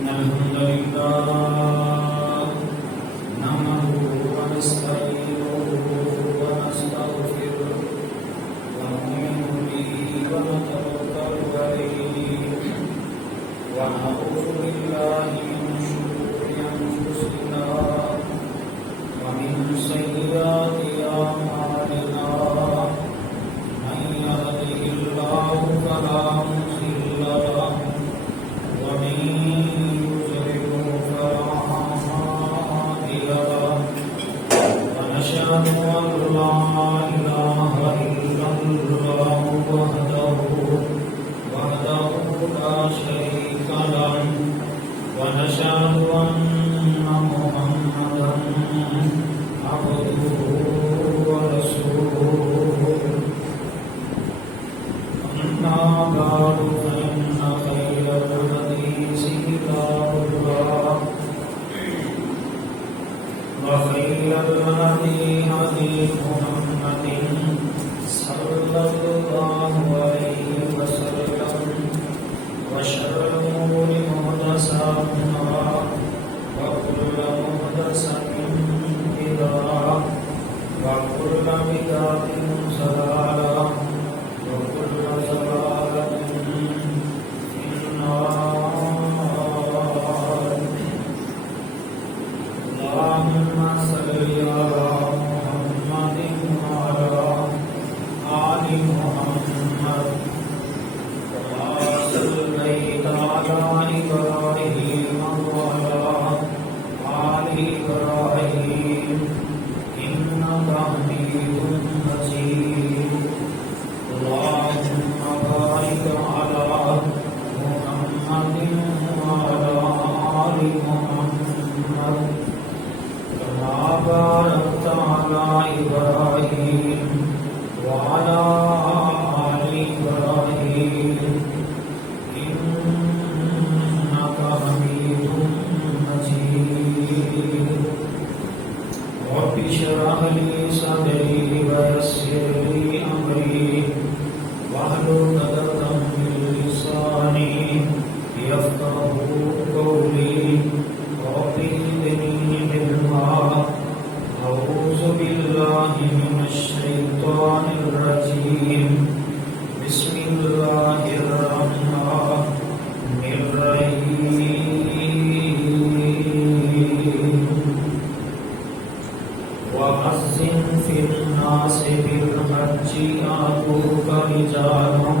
الحمد لله نحمده ونستعينه ونستغفره ونؤمن به ونتوكل عليه ونعوذ بالله من شرور أنفسنا ومن سيئات أعمالنا من يهده الله فلا مضل له ومن يضلل فلا هادي له ونشهد أن لا إله إلا الله وحده لا شريك له ونشهد أن محمدا عبده ورسوله أما بعد فإن خير الحديث كتاب الله وخير الهدي هدي محمد صلى الله عليه وسلم وشر الأمور محدثاتها وكل محدثة بدعة وكل بدعة ضلالة وكل ضلالة في النار. اللهم صل على محمد وعلى آل محمد كما صليت على إبراهيم وعلى آل إبراهيم إنك حميد مجيد. اللهم بارك على محمد وعلى آل محمد كما باركت على إبراهيم وعلى آل إبراهيم إنك حميد مجيد. رب اشرح لي صدري ويسر لي أمري واحلل عقدة من لساني يفقهوا قولي. رب زدني علما. أعوذ بالله من الشيطان الرجيم. بسم الله الرحمن الرحيم. وأذن في الناس بالحج يأتوك رجالا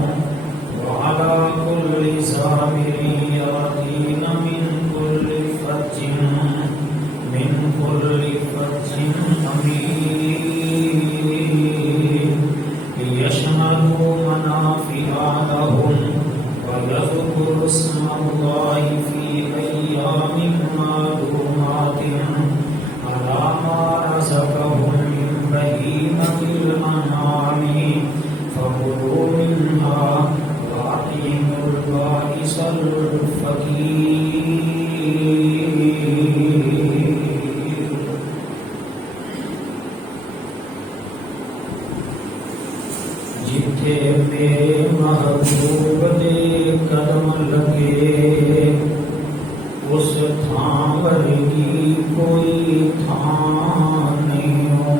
وعلى كل ضامر يأتين من كل فج عميق ليشهدوا منافع لهم ويذكروا اسم الله في أيام معلومات على ما رزقهم من بهيمة الأنعام فكلوا منها وأطعموا البائس الفقير. جتھے میرے محبوب دے قدم لگے اس تھاں ورگی کوئی تھاں نہیں ہو.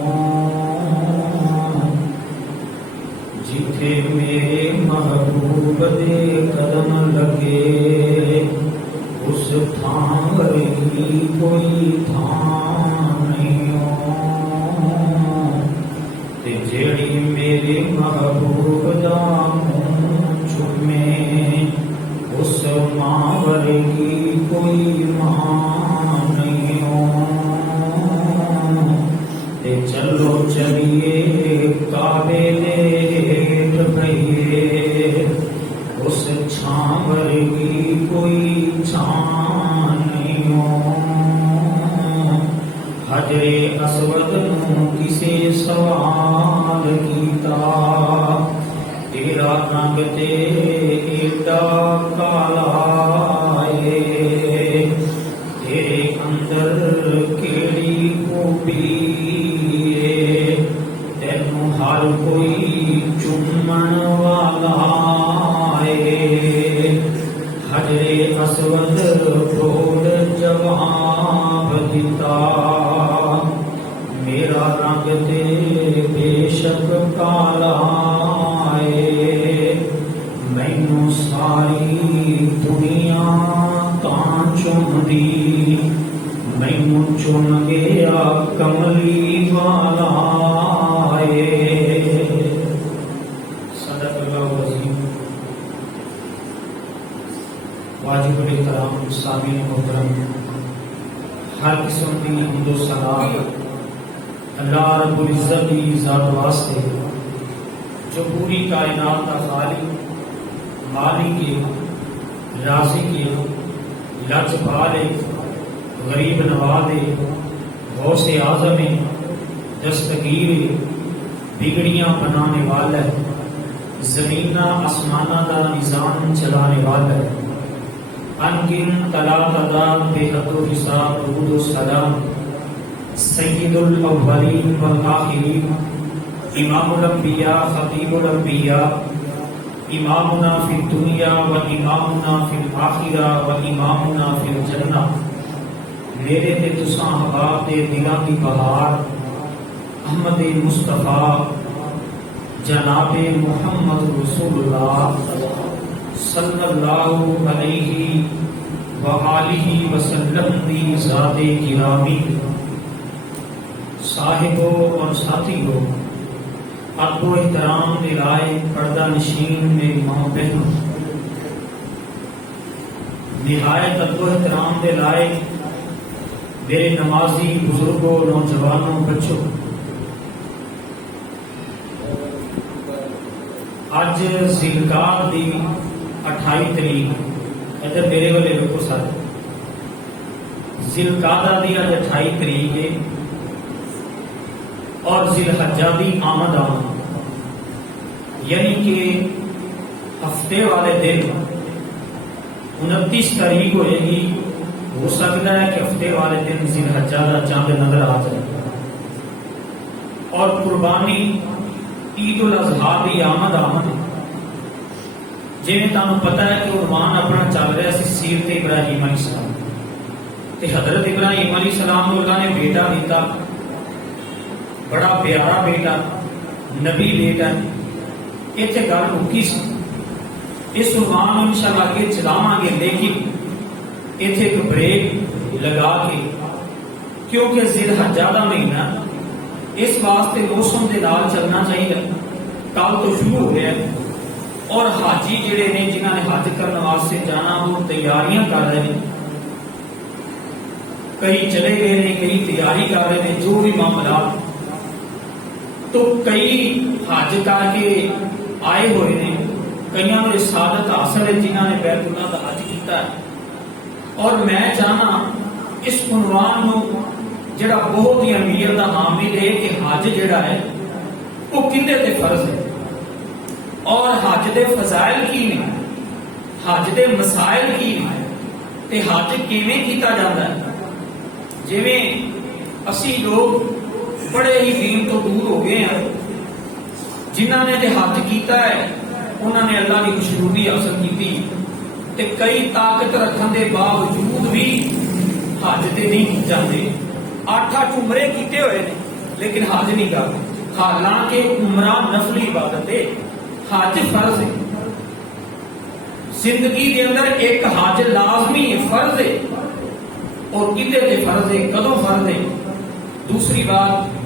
جتھے میرے محبوب دے قدم لگے اس تھاں ورگی کوئی تھاں نہیں ہو. تے جیڑی میرے محبوب دا منہ چومے اس ماں ورگی کوئی ماں نہیں ہو. تے چلو چلیے کعبے دے ہیٹھ بہیے اس چھاں ورگی کوئی چھاں نہیں ہو. حجر اسود نوں کسے سوال کیتا تیرا رنگ تے ایڈا کالا ہے تیرے اندر کیڑی خوبی ہے تینوں ہر کوئی چومن والا ہے. حجر اسود دنیا تاں چومدی مینوں چن گیا کملی والا صدق اللہ العظیم۔ واجب الاحترام سامعین محترم، ہر قسم کی حمد و ثنا اللہ رب العزت کی ذات واسطے جو پوری کائنات کا خالق مالک ہے، رازق ہے، لجپال ہے، غریب نواز ہے، غوث اعظم ہے، دستگیر ہے، بگڑیاں بنانے والا ہے، زمین آسمانہ کا نظام چلانے والا ہے، انگن تلا تعداد بے حد و حساب درود و سلام سید الاولین والآخرین امام الانبیاء خطیب الانبیاء امامنا فی الدنیا و امامنا فی الآخرہ و امامنا فی الجنہ، میرے تے تساں حباب دے دلاں دی بہار احمد مصطفیٰ جناب محمد رسول اللہ صلی اللہ علیہ وآلہ وسلم دی ذات گرامی، صاحبوں اور ساتھیوں، ادب و احترام کے لائق پردہ نشین میری ماں بہنوں، نہایت ادب و احترام کے لائق میرے نمازی بزرگوں، نوجوانوں، بچوں، اج ذوالقعدہ دی 28 تاریخ، ادھر میرے والے رکو سارے، ذوالقعدہ دی اج 28 تاریخ ہے اور ذی الحجہ دی آمد یعنی کہ ہفتے والے دن 29 تاریخ ہوئے گی، ہو سکتا ہے کہ ہفتے والے دن ذی الحجہ کا چاند نظر آ جائے، اور قربانی عید الاضحیٰ کی آمد ہے۔ جی تمہیں پتا ہے کہ عنوان اپنا چل رہا سی سیرت ابراہیم علیہ السلام، تے حضرت ابراہیم علیہ السلام کو اللہ نے بیٹا دیتا، بڑا پیارا بیٹا، نبی بیٹا، اتنے گل مکی سی۔ اس عنوان میں انشاءاللہ آگے چلاواں گے، لیکن اتنے ایک بریک لگا کے، کیونکہ ذی الحجہ کا مہینہ اس واسطے موسم کے نال چلنا چاہیے، کل تو شروع ہو گیا ہے، اور حاجی جڑے نے جنہوں نے حج کرنے واسطے جانا وہ تیاریاں کر رہے ہیں، کئی چلے گئے ہیں، کئی تیاری کر رہے ہیں، جو بھی معاملات، تو کئی حج کر کے آئے ہوئے ہیں، کئیاں کو سعادت حاصل ہے جنہوں نے بیت اللہ کا حج کیتا ہے۔ اور میں چاہنا اس عنوان نو جڑا بہت ہی اہمیت کا حامل ہے کہ حج جڑا ہے وہ کدے تے فرض ہے، اور حج دے فضائل کی نے، حج دے مسائل کی نے، تے حج کیویں کیتا جاتا ہے۔ جویں اسی لوگ بڑے ہی دین تو دور ہو گئے ہیں، جنہوں نے حج کیتا ہے انہوں نے اللہ کی خوشنودی حاصل کی، تے کئی طاقت رکھنے کے باوجود بھی حج تے نہیں جاتے، 8 عمرے کیتے ہوئے ہیں لیکن حج نہیں کرتے، حالانکہ عمرہ نفلی عبادت ہے، حج فرض ہے۔ زندگی کے اندر ایک حج لازمی ہے، فرض ہے، اور کدے تے فرض ہے، کدوں فرض ہے۔ دوسری بات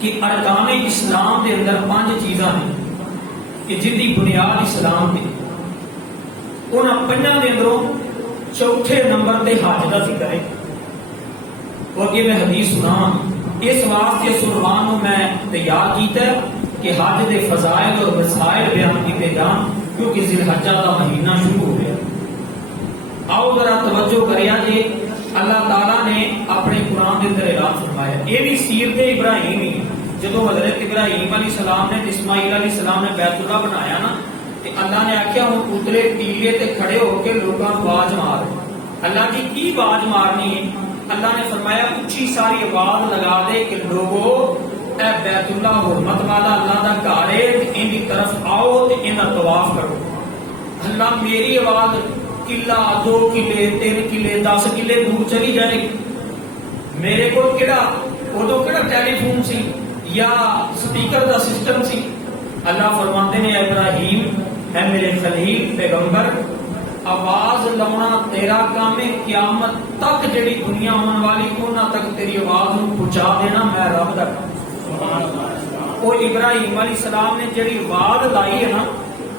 کہ ارکان اسلام کے اندر 5 چیزاں ہیں کہ جن کی بنیاد اسلام ہے، ان 5 کے اندروں چوتھے نمبر تے حج کا ذکر ہے۔ وہ اگے میں حدیث سنا، اس واسطے اس عنوان کو میں تیار کیتا ہے کہ حج دے فضائل اور مسائل بیان کیتے جان، کیونکہ ذی الحجہ کا مہینہ شروع ہو گیا۔ آؤ ذرا توجہ کریا جی، اللہ تعالیٰ نے اپنے قرآن کے اندر اعلان فرمایا، یہ بھی سیرت ابراہیم ہی، جدو حضرت ابراہیم علیہ السلام نے اسماعیل علیہ السلام نے بیت اللہ بنایا نا، تو اللہ نے آخیا ہوں اترے ٹیلے تے کھڑے ہو کے لوگوں کو آواز مار۔ اللہ کی آواز مارنی ہے؟ اللہ نے فرمایا اچھی ساری آواز لگا دے کہ لوگو اے بیت اللہ حرمت والا اللہ دا گھر ہے، ان کی طرف آؤ تے ان دا طواف کرو۔ اللہ میری آواز قلعہ 2 کلے 3 کلے 10 کلے دور چلی جائے گی، میرے کو کہڑا ٹیلی فون سی یا سپیکر دا سسٹم سی۔ اللہ فرماتے نے ابراہیم ہے میرے خلیل پیغمبر، آواز لاؤنا تیرا کام ہے، قیامت تک جڑی دنیا آنے والی انہاں تک تیری آواز نو پہنچا دینا میں رب دا کام۔ وہ ابراہیم علیہ السلام نے جڑی آواز لائی ہے نا،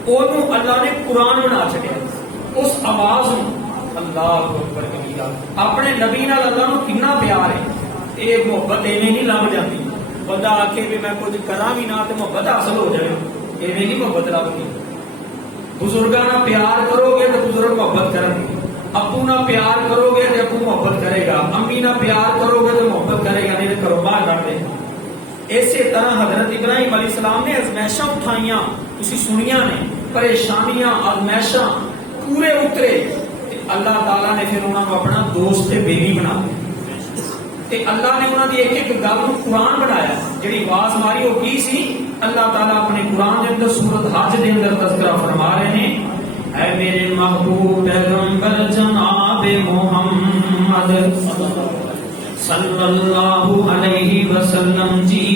انہوں اللہ نے قرآن بنا چھڑیا، اس آواز نو اللہ اکبر کبیرہ۔ اپنے نبی نال اللہ نو کتنا پیار ہے، یہ محبت ایویں نہیں لب جاتی۔ بندہ آکھے بھی میں کچھ کراں بھی نہ تے محبت حاصل ہو جائے، ایویں نہیں محبت لبدی۔ بزرگاں نال پیار کرو گے تو بزرگ محبت کریں گے، ابو نال پیار کرو گے تو ابو محبت کرے گا، امی نال پیار کرو گے تو محبت کرے گا، نہیں تو کرو باہر کر دے۔ اسی طرح حضرت ابراہیم علیہ السلام نے ازمائشاں اٹھائیاں، تسی سنیاں نے، پریشانیاں ازمائشاں پورے اترے، اللہ تعالیٰ نے پھر انہوں نے اپنا دوست بیوی بنا دیا، تے اللہ نے انہوں نے ایک ایک گل کو قرآن بنایا۔ جڑی آواز ماری وہ کی سی، اللہ تعالیٰ اپنے قرآن کے اندر سورت حج کے اندر تذکرہ فرما رہے ہیں، اے میرے محبوب پیغمبر جناب محمد صلی اللہ علیہ وسلم جی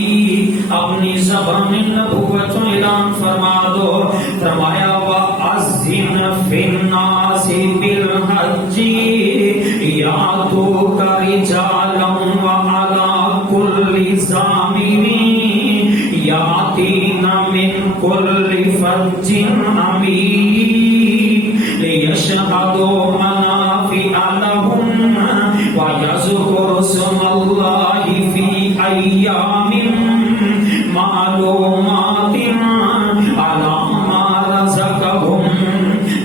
اپنی زبان نبوت اعلان فرما دو۔ فرمایا وَأَذِّنْ فِي النَّاسِ بِالْحَجِّ يَأْتُوكَ رِجَالًا وَعَلَى كُلِّ ضَامِرٍ يَأْتِينَ مِنْ كُلِّ فَجٍّ عَمِيقٍ لِيَشْهَدُوا مَنَافِعَ لَهُمْ وَيَذْكُرُوا اسْمَ اللَّهِ فِي أَيَّامٍ مَّعْلُومَاتٍ عَلَىٰ مَا رَزَقَهُم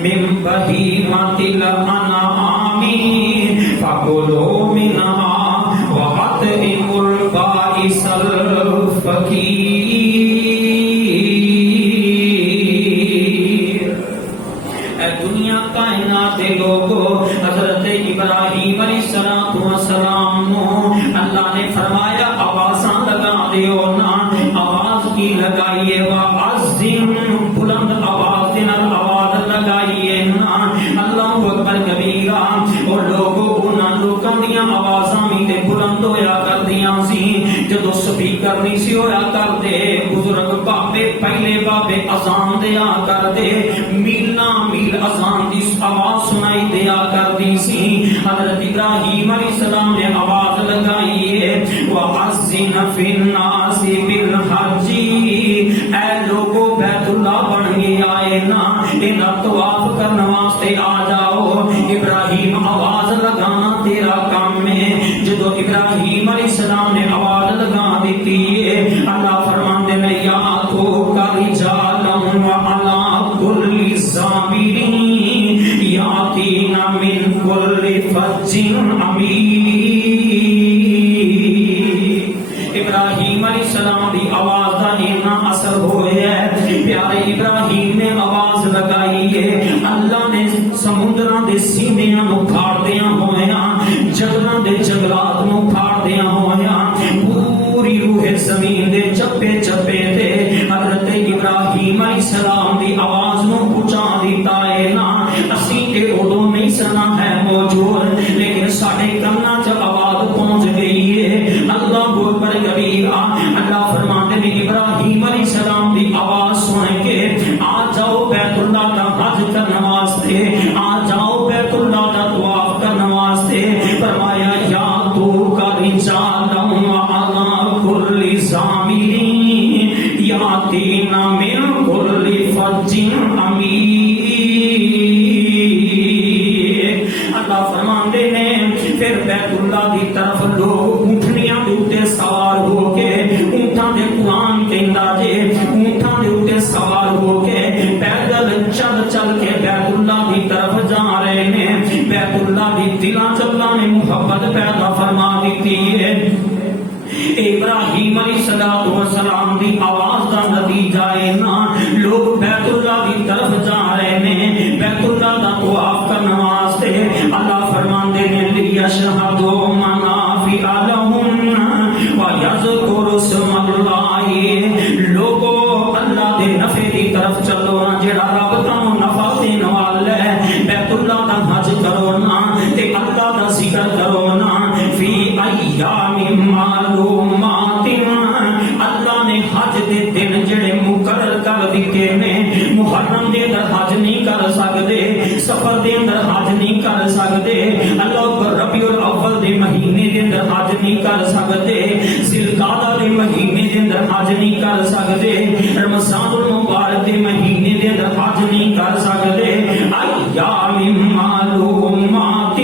مِّن بَهِيمَةِ الْأَنْعَامِ فَكُلُوا مِنْهَا وَأَطْعِمُوا الْبَائِسَ الْفَقِيرَ۔ اے دنیا کائنات کے لوگوں، حضرت ابراہیم علیہ السلام نو اللہ نے فرمایا آوازاں لگا دیو نا، آواز کی لگائیے، وَأَذِّن بلند آواز دے نال آواز لگائیے نا، اللہ اکبر کبیرہ۔ اور لوگوں انہاں لوکاں دیاں آوازاں بھی تے بلند ہویا کردیاں سی، جدوں سپیکر نہیں سی ہویا کردے، بزرگ بابے پہلے بابے اذان دیا کردے، میلاں میل اذان دی آواز سنائی دیا کردی سی۔ حضرت ابراہیم علیہ السلام نے آواز لگائی ہے، وَأَذِّنْ فِي النَّاسِ بِالْحَجِّ، اے لوگوں بیت اللہ بن گئے آئے نا، انہاں طواف کرنے واسطے آ جاؤ۔ ابراہیم آواز لگانا تیرا کام ہے۔ جدو ابراہیم علیہ السلام نے آواز لگا دیتی ہے، اللہ فرماتے ہیں یا تو رجالا وعلی کل ضامر یاتین من کل فج عمیق۔ ابراہیم علیہ السلام دی آواز دا اتنا اثر ہویا ہے، پیارے ابراہیم نے آواز لگائی ہے، اللہ نے سمندراں دے سیندیاں نو پھاڑدیاں ہویاں، جنگلاں دے جنگلات نو پھاڑدیاں ہویاں، پوری روح زمین دے چپے چپے تے حضرت ابراہیم علیہ السلام دی آواز نو پہنچا دیتا ہے نا۔ اسی تے اودوں نہیں سنا ہے موجود، لیکن ساڈے کاناں چ آواز پہنچ گئی ہے۔ اللہ اکبر کبیرہ۔ اللہ فرماتے ہیں ابراہیم علیہ السلام دی آواز سن کے آ جاؤ بیت اللہ دا حج کرنے واسطے، آ جاؤ بیت اللہ دا طواف کرنے واسطے۔ فرمایا یا تو کا رجالا وعلی کل ضامر یاتین من کل فج عمیق۔ اللہ فرماتے ہیں پھر بیت اللہ دی طرف لوگ اونٹنیاں دے اوتے سوار ہو کے، اونٹاں دے قرآن کہندا جے، اونٹاں دے اوتے سوار ہو کے پیدل چل چل کے بیت اللہ دی طرف جا رہے ہیں۔ بیت اللہ دی دلاں چ اللہ نے محبت پیدا فرما دیتی ہے۔ ابراہیم علیہ السلام دی آواز دا نتیجہ ہے نا، لوگ بیت اللہ دی طرف جا رہے ہیں بیت اللہ دا طواف کرنے واسطے۔ اللہ فرماندے ہیں لیشہدوا منافع لہم ویذکروا اسم اللہ، لوگو اللہ دے نفع دی طرف چلو نا، جڑا رب تانوں نفع دین والا ہے، بیت اللہ دا حج کرو نا تے اللہ دا ذکر کرو نا، فی ایام معلومات، اللہ نے حج دے دن جڑے مقرر کر دیتے نے، محرم دے در حج نہیں کر سکتے، سفر دے اندر حج نہیں کر سکتے، اللہ اکبر، ربیع الاول دے مہینے دے اندر حج نہیں کر سکتے، ذوالقعدہ دے مہینے دے اندر حج نہیں کر سکتے، رمضان المبارک دے مہینے دے اندر حج نہیں کر سکتے، ایام معلومات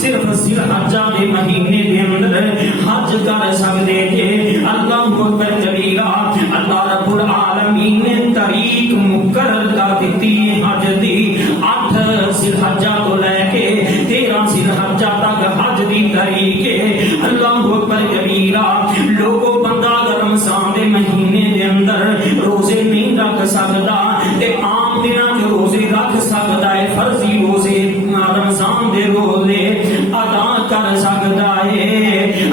صرف ذوالحجہ دے مہینے دے اندر حج کر سکتے تھے۔ اللہ اکبر کبیرہ، اللہ رب العالمین نے تاریخ مقرر کر دیتی حج دی، 8 ذوالحجہ تو لے کے 13 ذوالحجہ تک حج دی تاریخ ہے۔ اللہ اکبر کبیرہ، لوگوں بندہ اگر رمضان دے مہینے دے اندر روزے نہیں رکھ سکتا تے عام دنوں کے روزے رکھ سکتا ہے، فرضی روزے رمضان دے روزے ادا کر سکتا ہے۔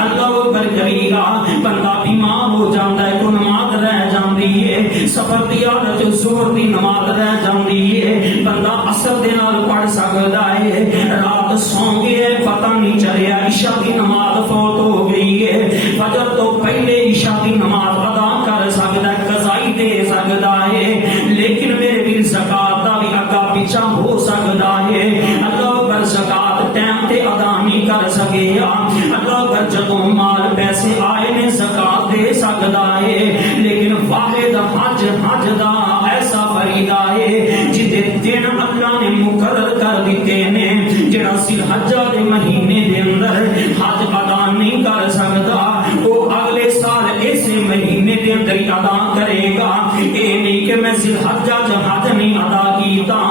اللہ اکبر کبیرہ، بندہ بیمار ہو جاتا ہے تو نماز رہ جاتی ہے، سفر دی حالت ظہر دی نماز رہ جاتی ہے، بندہ عصر دے نال پڑھ سکتا ہے، رات سو گئے پتہ نہیں چلیا، عشاء دی نماز فوت ہو گئی ہے، فجر تو پہلے عشاء دی نماز ادا کر سکتا ہے، قضائی دے سکتا ہے، لیکن میرے بھی زکات دا بھی اگا پیچھا ہو سکتا ہے۔ اللہ پر زکات ٹائم تے ادا نہیں کر سکے، اللہ پر جدوں مال پیسے آئے نے زکات دے سکتا ہے، لیکن واحد حج دا ایسا فریضہ ہے جدے دن اللہ نے مقرر کر دیتے نے، جڑا ذوالحجہ دے مہینے دے اندر حج ادا نہیں کر سکتا وہ اگلے سال اسی مہینے دے اندر ادا کرے گا۔ اے نہیں کہ میں ذوالحجہ حج نہیں ادا کیتا،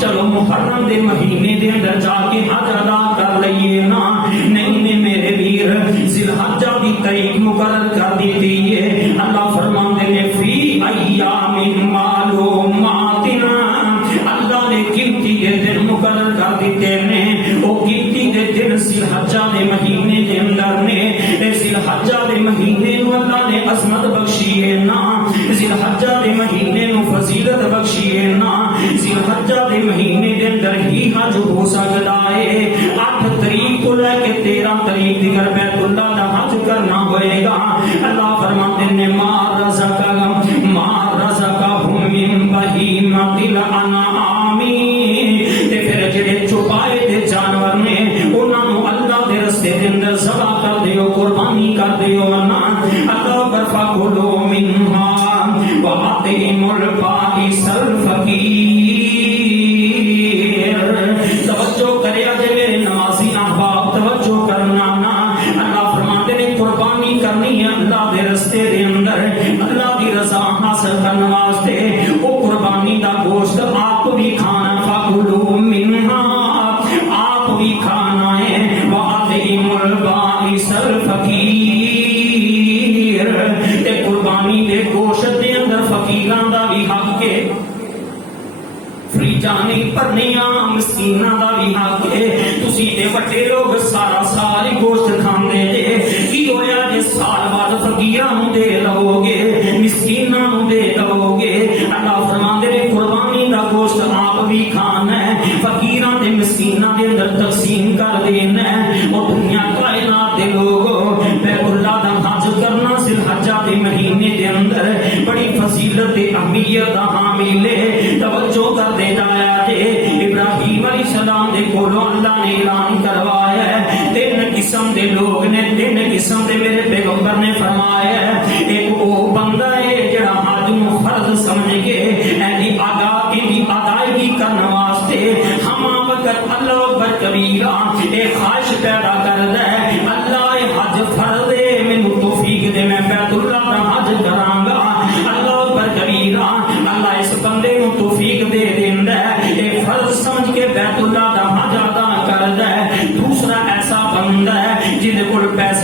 چلو محرم دے مہینے دے اندر جا کے حج ادا کر لئیے نا، نہیں میرے ویر، ذوالحجہ دی تاریخ مقرر کر دیتی ہے۔ اللہ فرماتے ہیں فی ایام معلومات، اللہ نے گنتی کے دن مقرر کر دیتے نے، وہ گنتی کے دن ذوالحجہ دے مہینے دے اندر نے، ذوالحجہ دے مہینے نو اللہ نے عظمت بخشی ہے نا، ذوالحجہ دے مہینے نو فضیلت بخشی ہے نا، ذوالحجہ دے مہینے دے اندر ہی حج ہو سکتا ہے۔ 8 تاریخ کو لے کے 13 تاریخ دیگر بیت اللہ دا حج کرنا ہوئے گا۔ اللہ فرماتے ہیں ما رزقہم من بہیمۃ الانعام، تے پھر جڑے چھپائے تے جانور نے انہاں نو اللہ دے رستے دے اندر ذبح کر دیو، قربانی کر دیو نا۔ اللہ فکلوا منہا وأطعموا البائس الفقیر۔ توجہ کرے اجے میرے نمازی احباب، توجہ کرنا نا، اللہ فرماتے نے قربانی کرنی ہے اللہ دے رستے دے اندر، اللہ دی رضا حاصل کرنے واسطے، وہ قربانی دا گوشت آپ بھی کھانا، فکلوا منہا، آپ بھی کھانا ہے، وأطعموا البائس الفقیر، تے قربانی دے گوشت دے اندر فقیراں دا بھی حق ہے، فریجاں نہیں پرنیاں مسکیناں دا بھی حق ہے۔ تسی تے وڈے لوگ سارا سال ہی گوشت کھاندے جے، کی ہویا جے سال بعد فقیراں نوں دے لو گے، مسکیناں نوں دے لو گے۔ اللہ فرماندے نے قربانی دا گوشت آپ بھی کھانا ہے، فقیراں تے مسکیناں دے اندر تقسیم کر دینا ہے۔ اور دنیا کائنات دے لوگو، بیت اللہ دا حج کرنا ذوالحجہ دے مہینے دے اندر بڑی فضیلت تے اہمیت دا حامل ہے۔ توجہ کر دے جایا جے، ابراہیم علیہ السلام دے کولوں اللہ نے اعلان کروایا ہے، 3 قسم دے لوگ نے، 3 قسم دے میرے پیغمبر نے فرمایا ہے۔ ایک وہ بندہ ہے جڑا حج نو فرض سمجھ کے ایدی ادائیگی کرنے واسطے ہم وقت اللہ اکبر کبیرہ ایک خواہش پیدا کردا ہے، اللہ اے حج فرض ہے، مینوں توفیق دے میں بیت اللہ دا حج کراں گا۔ اللہ اکبر کبیرہ، اللہ اس بندے نوں توفیق دے دیندا ہے، اے فرض سمجھ کے بیت اللہ دا حج ادا کردا ہے۔ دوسرا ایسا بندہ ہے جہدے کول پیسے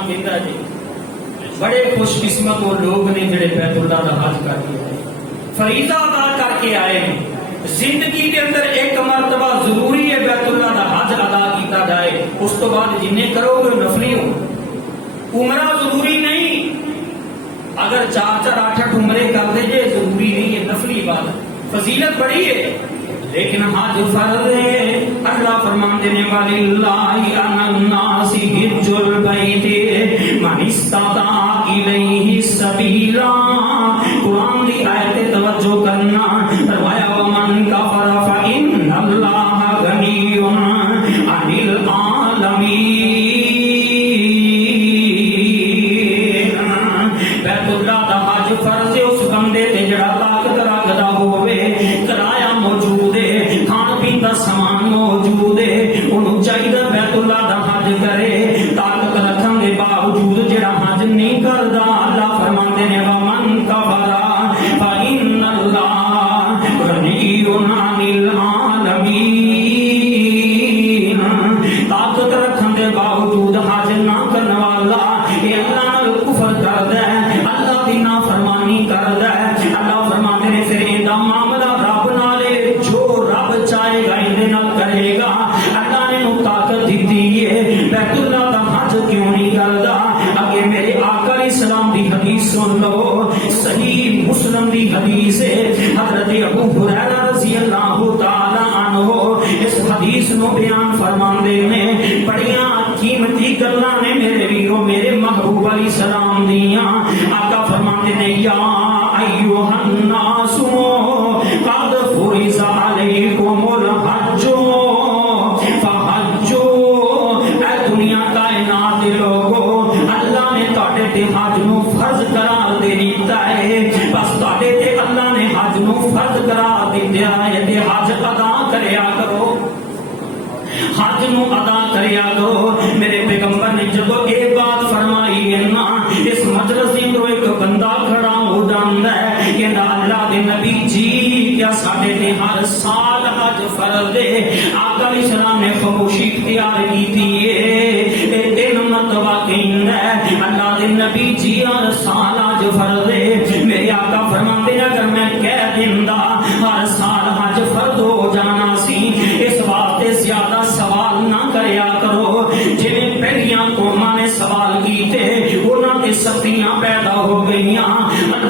قرآن کہتا ہے بڑے خوش قسمت وہ لوگ نے جڑے بیت اللہ دا حج کر کے آئے، فریضہ ادا کر کے آئے ہیں۔ زندگی کے اندر ایک مرتبہ ضروری ہے بیت اللہ دا حج ادا کیتا جائے، اس تو بعد جنہیں کرو گے نفلی ہو۔ عمرہ ضروری نہیں، اگر 4-8 عمرے کر دے جے ضروری نہیں ہے، نفلی عبادت فضیلت بڑی ہے، لیکن حج فرض ہے۔ اللہ فرماندے نے وَلِلَّهِ عَلَى النَّاسِ حِجُّ الْبَيْتِ مَنِ اسْتَطَاعَ إِلَيْهِ سَبِيلًا۔ قرآن کی آیت توجہ کرنا، فرمایا وَمَنْ كَفَرَ فَإِنَّ اللَّهَ غَنِيٌّ عَنِ الْعَالَمِينَ۔ بیت اللہ دا حج فرض ہے اس بندے تے جڑا طاقت رکھدا ہوے، کرایہ موجود ہے، کھان پین دا سامان موجود ہے، انہوں چاہیے بیت اللہ دا حج کرے۔ طاقت رکھن دے باوجود جڑا حج نہیں کردا، اللہ فرماندے نے وَمَنْ كَفَرَ فَإِنَّ اللَّهَ غَنِيٌّ عَنِ الْعَالَمِينَ۔ طاقت رکھن دے باوجود حج نہ کرن والا یہ اللہ نال کفر کردا ہے، اللہ دی نافرمانی کردا ہے۔ اللہ فرماندے نے پھر ایندا معاملہ رب نال ہے، جو رب چاہے گا ایندے نال کرے گا۔ اللہ نے نو طاقت دتی ہے، بیت اللہ دا حج کیوں نہیں کردا؟ اگے میرے آقا علیہ السلام دی حدیث سن لو، صحیح مسلم دی حدیث ہے، حضرت ابو ہریرہ رضی اللہ تعالی عنہ اس حدیث نو بیان فرماندے نے، بڑیاں قیمتی گلاں نے میرے ویرو میرے محبوب علیہ السلام دیاں۔ آقا فرماندے نے یا ایھا الناس قد فرض علیکم الحج فحجوا۔ اے دنیا کائنات دے لوگو، اللہ نے تہاڈے تے حج نو فرض قرار دے دتا ہے، بس تہاڈے تے اللہ نے حج نو فرض قرار دتا ہے تے حج ادا کریا کرو، حج نو ادا کریا کرو۔ میرے پیغمبر نے جدو یہ بات فرمائی ہے نا، اس مجلس میں تو ایک بندہ کھڑا ہو جاندا ہے کہ اللہ دے نبی جی کیا ساڈے تے ہر سال حج فرض ہے؟ آقا علیہ السلام نے خاموشی اختیار کی ہے، تین مرتبہ کہندا ہے اللہ دے نبی جی ہر سال حج فرض ہے۔ میرے آقا فرماندے ہیں اگر میں کہہ دیندا ہر سال حج فرض ہو جانا سی، اس واسطے زیادہ سوال نہ کریا کرو، جویں پہلیاں قوماں نے سوال کیتے انہاں تے سختیاں پیدا ہو گئیاں۔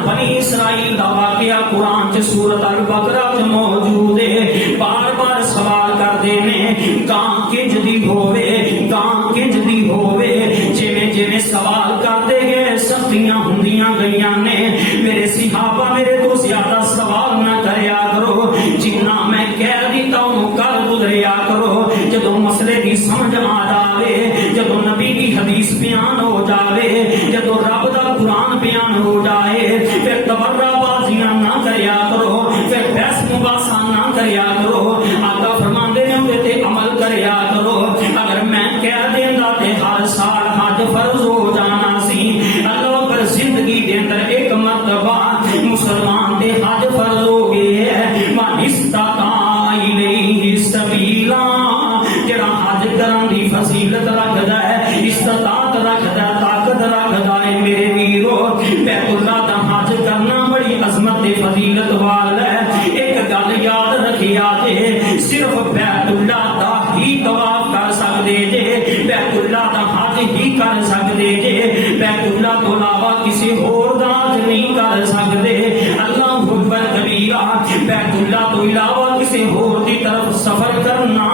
بنی اسرائیل دا واقعہ قرآن چ سورۃ البقرہ چ موجود ہے، بار بار سوال کردے نے گاں کنج دی ہووے، گاں کنج دی ہووے، جویں جویں سوال کردے گئے سختیاں ہوندیاں گئیاں نے۔ میرے صحابہ میرے تو زیادہ سوال نہ کریا کرو، جنہ میں کہہ دیتا ہوں کر گزریا کرو۔ جدو مسئلے دی سمجھ آ جاوے، جدو نبی کی حدیث بیان ہو جاوے، جدو رب دا قرآن بیان ہو جائے، پھر تبرہ بازیاں نہ کریا کرو، پھر بحث مباحثہ نہ کریا کرو۔ آقا فرماندے نے اودے تے عمل کریا کرو۔ اگر میں کہہ دیندا تے ہر سال حج فرض ہو جانا سی، اللہ پر زندگی دے اندر ایک مرتبہ مسلمان دے حج فرض ہو گئے ہے۔ من استطاع الیہ سبیلا، جڑا حج کرن دی فضیلت رکھدا ہے، استطاعت رکھدا ہے، طاقت رکھدا ہے، میرے ویرو بیت اللہ دا حج کرنا بڑی عظمت تے فضیلت والا ہے۔ ایک گل یاد رکھیا جے، صرف بیت اللہ دا ہی طواف کر سکدے جے، بیت اللہ دا حج ہی کر سکدے جے، بیت اللہ تو علاوہ کسی ہور دا حج نہیں کر سکدے۔ اللہ اکبر کبیرہ، بیت اللہ تو علاوہ کسی ہور دی طرف سفر کرنا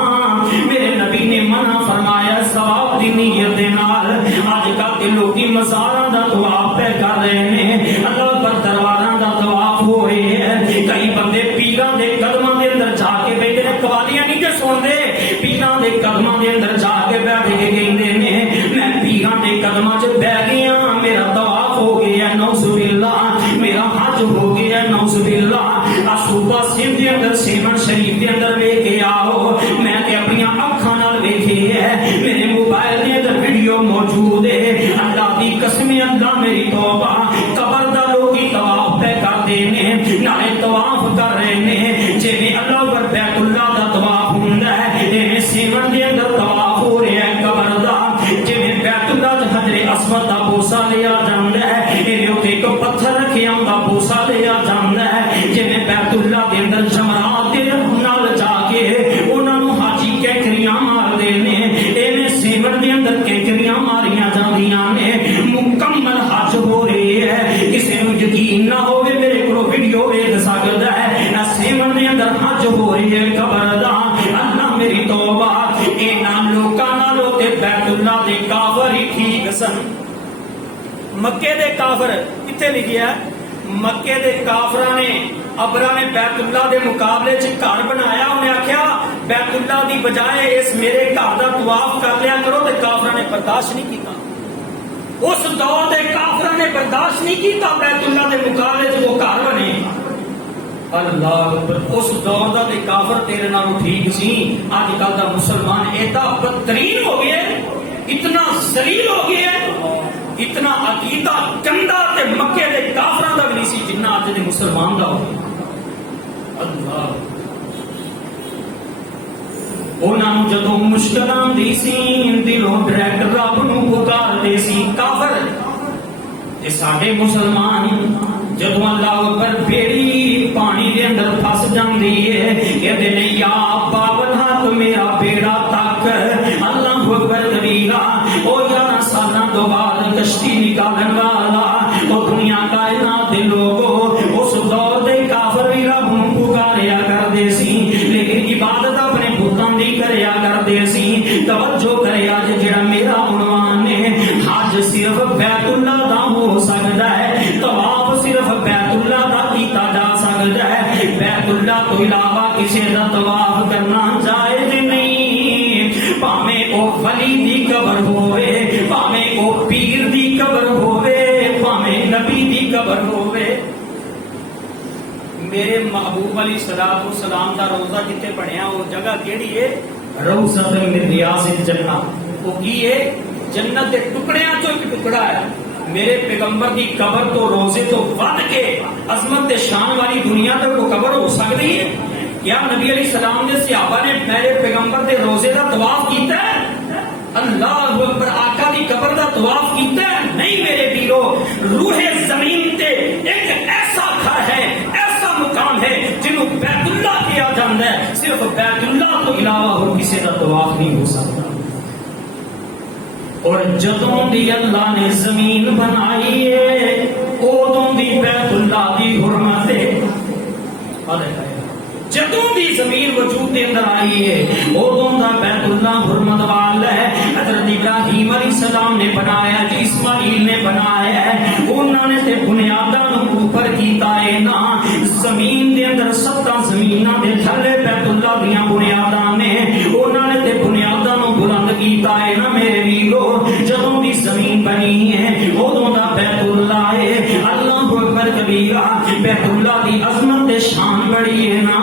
میرے نبی نے منع فرمایا ثواب دی نیت دے نال۔ اج کل دے لوکی مزاراں دا طواف پہ کر رہے نے، اللہ پر درباراں دا طواف ہو رہے ہیں۔ کئی بندے پیراں دے قدماں دے اندر جا کے بیٹھے نے، قوالیاں نہیں جے سن دے، پیراں دے قدماں دے اندر جا کے بیٹھ کے کہندے نے میں پیراں دے قدماں چ بیٹھ گیا، میرا طواف ہو گیا، نعوذ باللہ، میرا حج ہو گیا، نعوذ باللہ۔ صوبہ سندھ دے اندر سیون شریف دے اندر لے کے آؤ، میں تے اپنی اکھاں نال ویکھی ہے، میرے موبائل دے اندر ویڈیو موجود ہے۔ اللہ دی قسم، اللہ میری توبہ، قبر دا لوگی طواف پہ کردے نے، نالے طواف کر رہے نے، جویں اللہ پر بیت اللہ دا طواف ہوندا ہے، ایویں سیون دے اندر طواف ہو رہا ہے قبر دا، جویں بیت اللہ تے حجر اسود حج ہو رہی ہے قبر دا اللہ میری توبہ انہاں لوکاں نالوں تے بیت اللہ دے کافر ہی ٹھیک سن مکے دے کافر کتنے لکھیا ہے مکے دے کافراں نے ابرا نے بیت اللہ دے مقابلے چ گھر بنایا انہیں آخیا بیت اللہ دی بجائے اس میرے گھر دا طواف کر لیا کرو تے کافراں نے برداشت نہیں کیتا اس دور دے کافراں نے برداشت نہیں کیتا بیت اللہ دے مقابلے چ وہ گھر بنے اللہ اس دور دا تے کافر تیرے نالوں ٹھیک سی اج کل دا مسلمان ایڈا بدترین ہو گیا اتنا ذلیل ہو گیا اتنا عقیدہ گندا تے مکے دے کافراں دا بھی نہیں سی جنہ اج دے مسلمان دا ہو اللہ انہاں نوں جدوں مشکل آندی سی دلوں ڈائریکٹ رب نوں پکاردے سی کافر تے ساڈے مسلمان جدوں اللہ اکبر بیڑی پانی دے اندر پھس جاندی ہے کہندے نے یا باون ہاتھ میرا بیڑا تک اللہ اکبر کبیرہ او 11 سالاں تو بعد کشتی نکالن والا او دنیا کائنات دے لوگوں اس دور دے کافر بھی رب نوں پکاریا کردے سی لیکن عبادت اپنے بتاں دی کریا کردے سی توجہ کرے اج جڑا میرا عنوان ہے حج صرف بیت اللہ دا ہو سکدا ہے طواف صرف بیت اللہ دا کیتا جا سکدا ہے بیت اللہ تو علاوہ کسی دا طواف کرنا جائز نہیں بھاویں او ولی دی قبر ہوے بھاویں او پیر دی قبر ہوے بھاویں نبی دی قبر ہوے میرے محبوب علی صلوات و سلام دا روزہ جتے بنیا وہ جگہ کیڑی ہے روضۃ من ریاض الجنہ وہ کی ہے جنت کے ٹکڑیاں چوں ایک ٹکڑا ہے میرے پیغمبر کی قبر تو روزے تو ود کے عظمت شان والی دنیا تک وہ قبر ہو سکتی ہے کیا نبی علیہ السلام نے صحابہ نے میرے پیغمبر دے روزے کا طواف کیتا ہے اللہ اکبر آقا دی قبر دا طواف کیتا ہے نہیں میرے پیرو روح زمین تے ایک ایسا گھر ہے ایسا مقام ہے جنوں بیت اللہ کیا جاندا ہے صرف بیت اللہ تو علاوہ ہو کسی دا طواف نہیں ہو سکتا اور جدوں دی اللہ نے زمین بنائی ہے اودوں دی بیت اللہ دی حرمت ہے جدوں دی زمین وجود دے اندر آئی ہے اودوں دا بیت اللہ حرمت والا ہے حضرت ابراہیم علیہ السلام نے بنایا جی اسماعیل نے بنایا ہے انہوں نے تے بنیاداں نوں اوپر کیتا ہے نا زمین دے اندر 7 زمیناں دے تھلے بیت اللہ دیاں بنیاداں نے انہوں نے تے بنیاداں نوں بلند کیتا ہے نا میرے ویرو جدوں دی زمین بنی ہے اودوں دا بیت اللہ ہے اللہ اکبر کبیرہ بیت اللہ دی عظمت تے شان بڑی ہے نا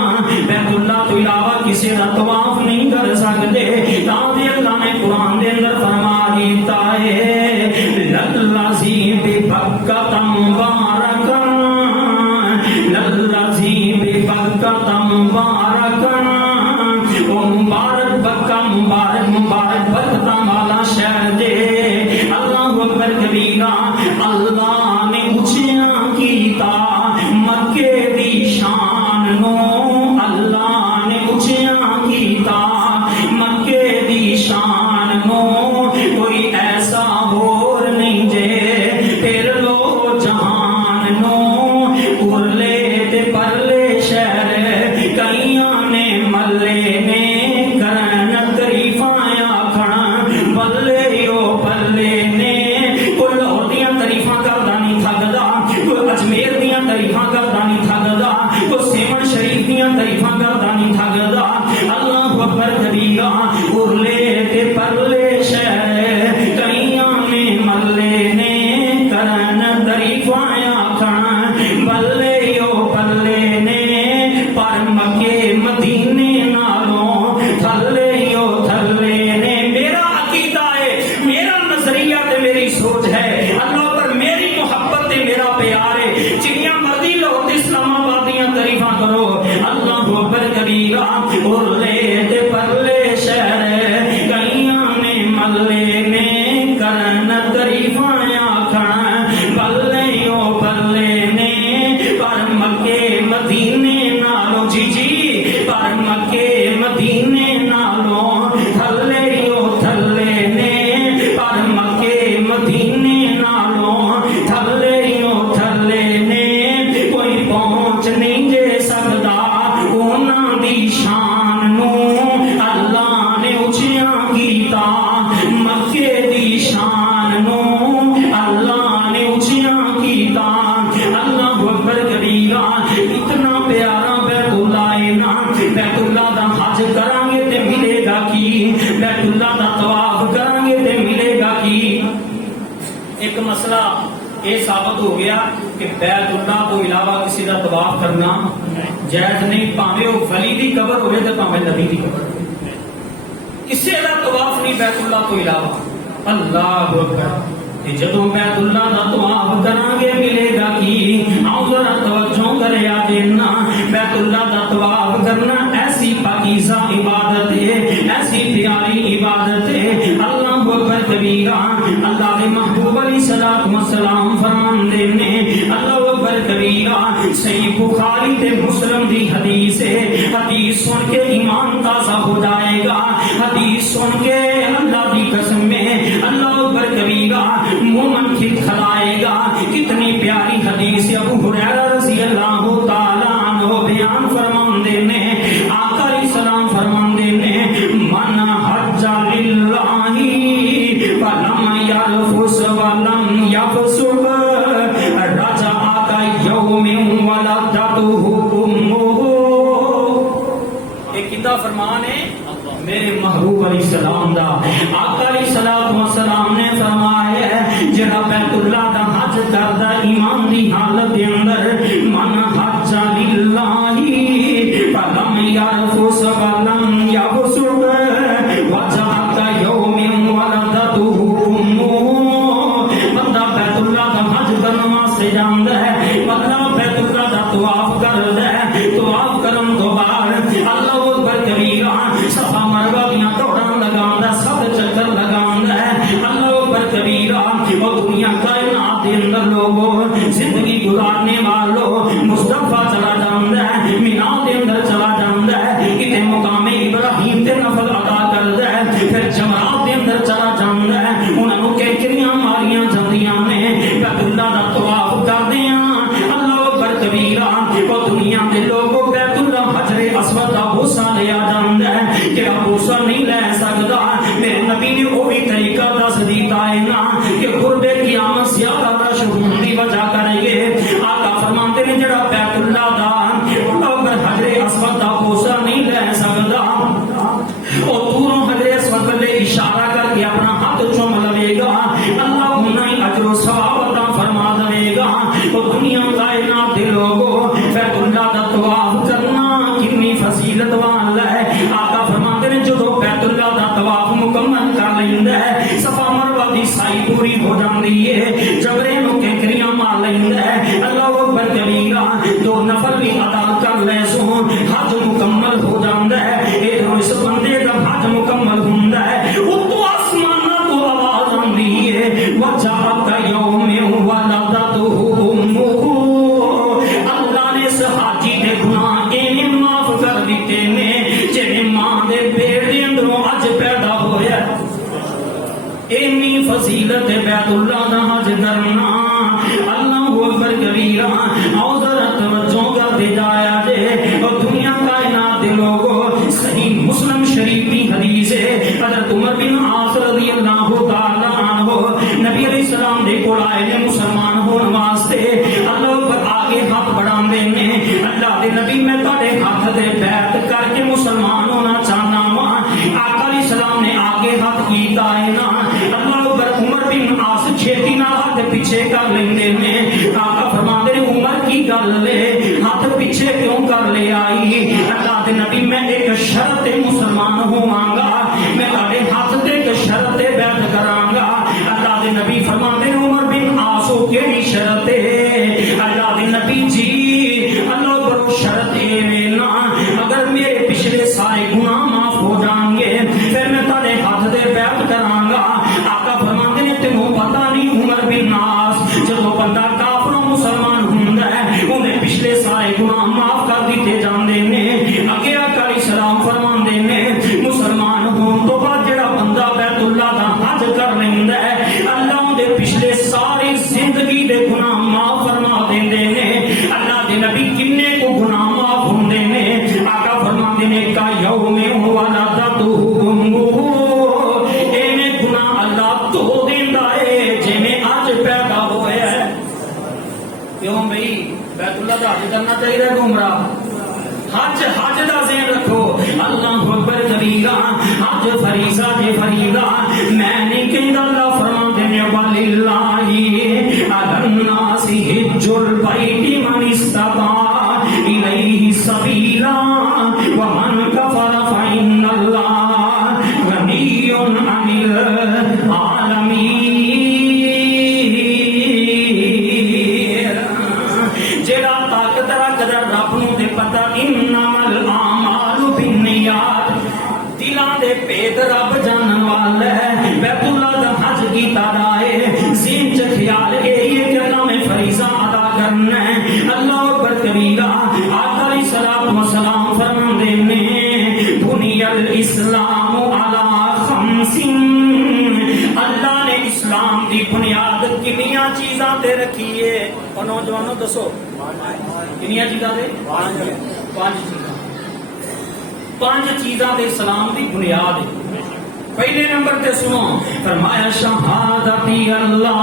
بیت اللہ تو علاوہ کسی دا طواف نہیں کر سکتے تاں دے اللہ نے قرآن دے اندر فرما دیتا ہے للذی ببکۃ مبارکا للذی ببکۃ مبارکا او مبارک بکا مبارک مبارک برکتاں والا شہر دے اللہ اکبر کبیرہ اللہ نے اونچیاں کیتا مکے دی شان نو اللہ نے اونچیاں کیتا مکے دی شان نو کوئی ایسا ہور نہیں جے پھر لو جہان نو ارلے تے پرلے شہر کئیاں نے ملے نے کرن تعریفاں آکھن بلے او بلے نے کوئی لاہور دیاں تعریفاں کردا نہیں تھکدا کوئی اجمیر دیاں تعریفاں کردا نہیں تھکدا کوئی سیون شریف دیاں تعریفاں کردا نہیں تھکدا اللہ اکبر کبیرہ ارلے تے پرلے شہر کئیاں نے ملے نے کرن تعریفاں آکھن بلے او بلے نے پر مکے مدینے نالوں تھلے او تھلے نے میرا عقیدہ ہے میرا نظریہ تے میری سوچ ہے اللہ پر میری محبت تے میرا پیار ہے جنیاں مرضی لوگ اسلام آباد دیاں تعریفاں کرو اللہ اکبر کبیرہ ارلے تے پرلے شہر کئیاں نے ملے نے کرن تعریفاں آکھن بلے او بلے نے پر مکے مدینے نالوں جی پر مکے مدینے نالوں تھلے او تھلے نے پر مکے مدینے نالوں تھلے او تھلے نے کوئی پہنچ نہیں جے سکدا انہاں دی شان نو اللہ نے اچیاں کیتا مکے دی شان نو اللہ نے اچیاں کیتا اللہ اکبر کبیرہ اتنا پیارا بیت اللہ ہے نا بیت اللہ دا حج کریں گے تے ملے گا کی بیت اللہ دا طواف کریں گے تے ملے گا کی ایک مسئلہ یہ ثابت ہو گیا کہ بیت اللہ تو علاوہ کسی کا طواف کرنا جائز نہیں پاوے وہ ولی دی قبر ہوئے تے پاوے نبی دی قبر کسی کا طواف نہیں بیت اللہ تو علاوہ اللہ اکبر جدوں بیت اللہ دا طواف کریں گے ملے گا کی آؤ ذرا توجہ کرے آ دینا بیت اللہ دا طواف کرنا ایسی پاکیزہ عبادت ہے ایسی پیاری عبادت ہے اللہ اکبر کبیرہ اللہ کے محبوب علیہ الصلوۃ والسلام فرماندے نے اللہ اکبر کبیرہ صحیح بخاری تے مسلم دی حدیث ہے حدیث سن کے ایمان تازہ ہو جائے گا حدیث سن کے اللہ دی قسم میں اللہ اکبر کبیرہ مومن کھلائے گا کتنی پیاری حدیث ابو ہریرہ رضی اللہ تعالی عنہ بیان فرماندے نے آقا علیہ السلام فرماندے نے من حج للہ ولم یرفث ولم یفسق رجع کیوم ولدتہ امہ ایک کتاب فرمان ہے میرے محبوب علیہ السلام دا آقا علیہ السلام نے فرمایا ہے جڑا بیت اللہ دا حج کردا ایمان دی حالت دے اندر من حج للہ فلم یرفث ولم یفسق وجاء یوم ولدتہ امہ بندہ بیت اللہ دا حج کرن واسطے جاندا ہے بندہ بیت اللہ دا طواف کردا ہے طواف کرن تو بعد اللہ اکبر کبیرہ صفا مروا دیاں دوڑاں لگاوندا سب چکر لگاوندا ہے اللہ اکبر کبیرہ اور دنیا کائنات دے اندر لوگوں زندگی گزارنے والوں مصطفیٰ چلا جاندا ہے مینا دے اندر چلا جاندا ہے کتے مقام ابراہیم تے نفل ادا کردا ہے پھر جمرات دے اندر چلا جاندا ہے انہاں نوں کیکریاں ماریاں جاندیاں نے بیت اللہ دا طواف کردے ہاں اللہ اکبر کبیرہ اور دنیا دے لوگوں بیت اللہ حجر اسود دا بوسا لیا جاندا ہے کہ بوسا نہیں لے سکدا میرے نبی نے وہ بھی طریقہ دس دیتا ہے نا کہ قرب قیامت زیادہ رش ہونے کی وجہ کریں گے آقا فرماتے ہیں جڑا بیت اللہ دا اگر حجر اسود دا بوسا نہیں لے سکدا اور دوروں حجر اسود لے اشارہ کر کے اپنا ہاتھ چوم لے گا اللہ انہیں اجر و ثواب عطا فرما دے گا اور دنیا کائنات دے لوگوں بیت اللہ دا طواف کرنا کتنی فضیلت والا ہے آقا فرماتے ہیں جو بیت اللہ دا طواف مکمل کر لیندا ہے صفا مروہ دی سائی پوری ہو جاندی ہے جبرے نو کیکریاں مار لیندا ہے اللہ اکبر کبیرہ دو نفل بھی ادا کر لے سو حج مکمل ہو جاندا ہے اے اس بندے دا حج مکمل ہوندا ہے اتو آسماناں تو آواز آندی ہے وجاء یوم ولدتہ امہ اللہ نے اس حاجی دے گناہ اینے معاف کر دیتے نے جڑے ماں دے پیٹ دے اندروں اج پیدا ہویا اینی فضیلت بیت اللہ دا حج کرنا اللہ اکبر کبیرہ او ذرا توجہ کر دے جایا جے اور دنیا کائنات دے لوگوں صحیح مسلم شریف کی حدیث ہے حضرت عمر بن عاص رضی اللہ تعالی عنہ نبی علیہ السلام دے کول آئے نے مسلمان ہون واسطے اللہ پر آگے ہاتھ بڑھاندے نے اللہ دے نبی میں تہاڈے ہاتھ دے بیعت کر کے مسلمان ہونا چاہنا وا آقا علیہ السلام نے آگے ہاتھ کیتا ہے نا اللہ پر عمر بن عاص چھیتی نال ہاتھ پیچھے کر لیندے نے آقا فرماندے نے عمر کی گل لے ہاتھ پیچھے کیوں کر لے آئی اللہ دے نبی میں ایک شرط مسلمان ہوواں گا میں تہاڈے ہاتھ تے ایک شرط بیعت کراں گا اللہ دے نبی فرماندے نے عمر بن عاص کیڑی شرط ہے اللہ دے نبی جی اللہ پر شرط ہے نا اگر میرے پچھلے سارے گناہ معاف ہو جان گے پھر میں تہاڈے ہاتھ تے بیعت کراں گا آقا فرماندے نے تینوں پتہ نہیں عمر بن عاص جدوں بندہ کافر مسلمان ہوندا ہے انہیں پچھلے سارے گناہ معاف کر دیتے جاندے نے اگے آقا علیہ السلام فرماندے نے مسلمان ہون تو بعد جڑا بندہ بیت اللہ دا حج کر لیندا ہے اللہ دے پچھلے ساری زندگی دے گناہ نماز فریضہ جے فریضہ میں نہیں کہندا اللہ فرماندے نے وللہ علی الناس حج البیت من استطاع الیہ سبیلا ومن کفر فإن اللہ غنی عن العالمین. جڑا طاقت رکھدا رب نوں تے پتہ انما الاعمال بالنیات دلاں دے بھید رب جانن والا ہے. بیت اللہ دا حج کیتا ہے ذہن چ خیال اے کہ اللہ میں فریضہ ادا کرنا ہے. اللہ اکبر کبیرہ. آقا علیہ الصلوۃ والسلام فرماندے نے بنی الاسلام علی خمس. اللہ نے اسلام دی بنیاد کنیاں چیزاں تے رکھی ہے. اور نوجوانوں دسو کنیاں چیزاں تے؟ پانچ چیزاں. پانچ چیزاں تے اسلام دی بنیاد ہے. پہلے نمبر تے سنو فرمایا شہادت اللہ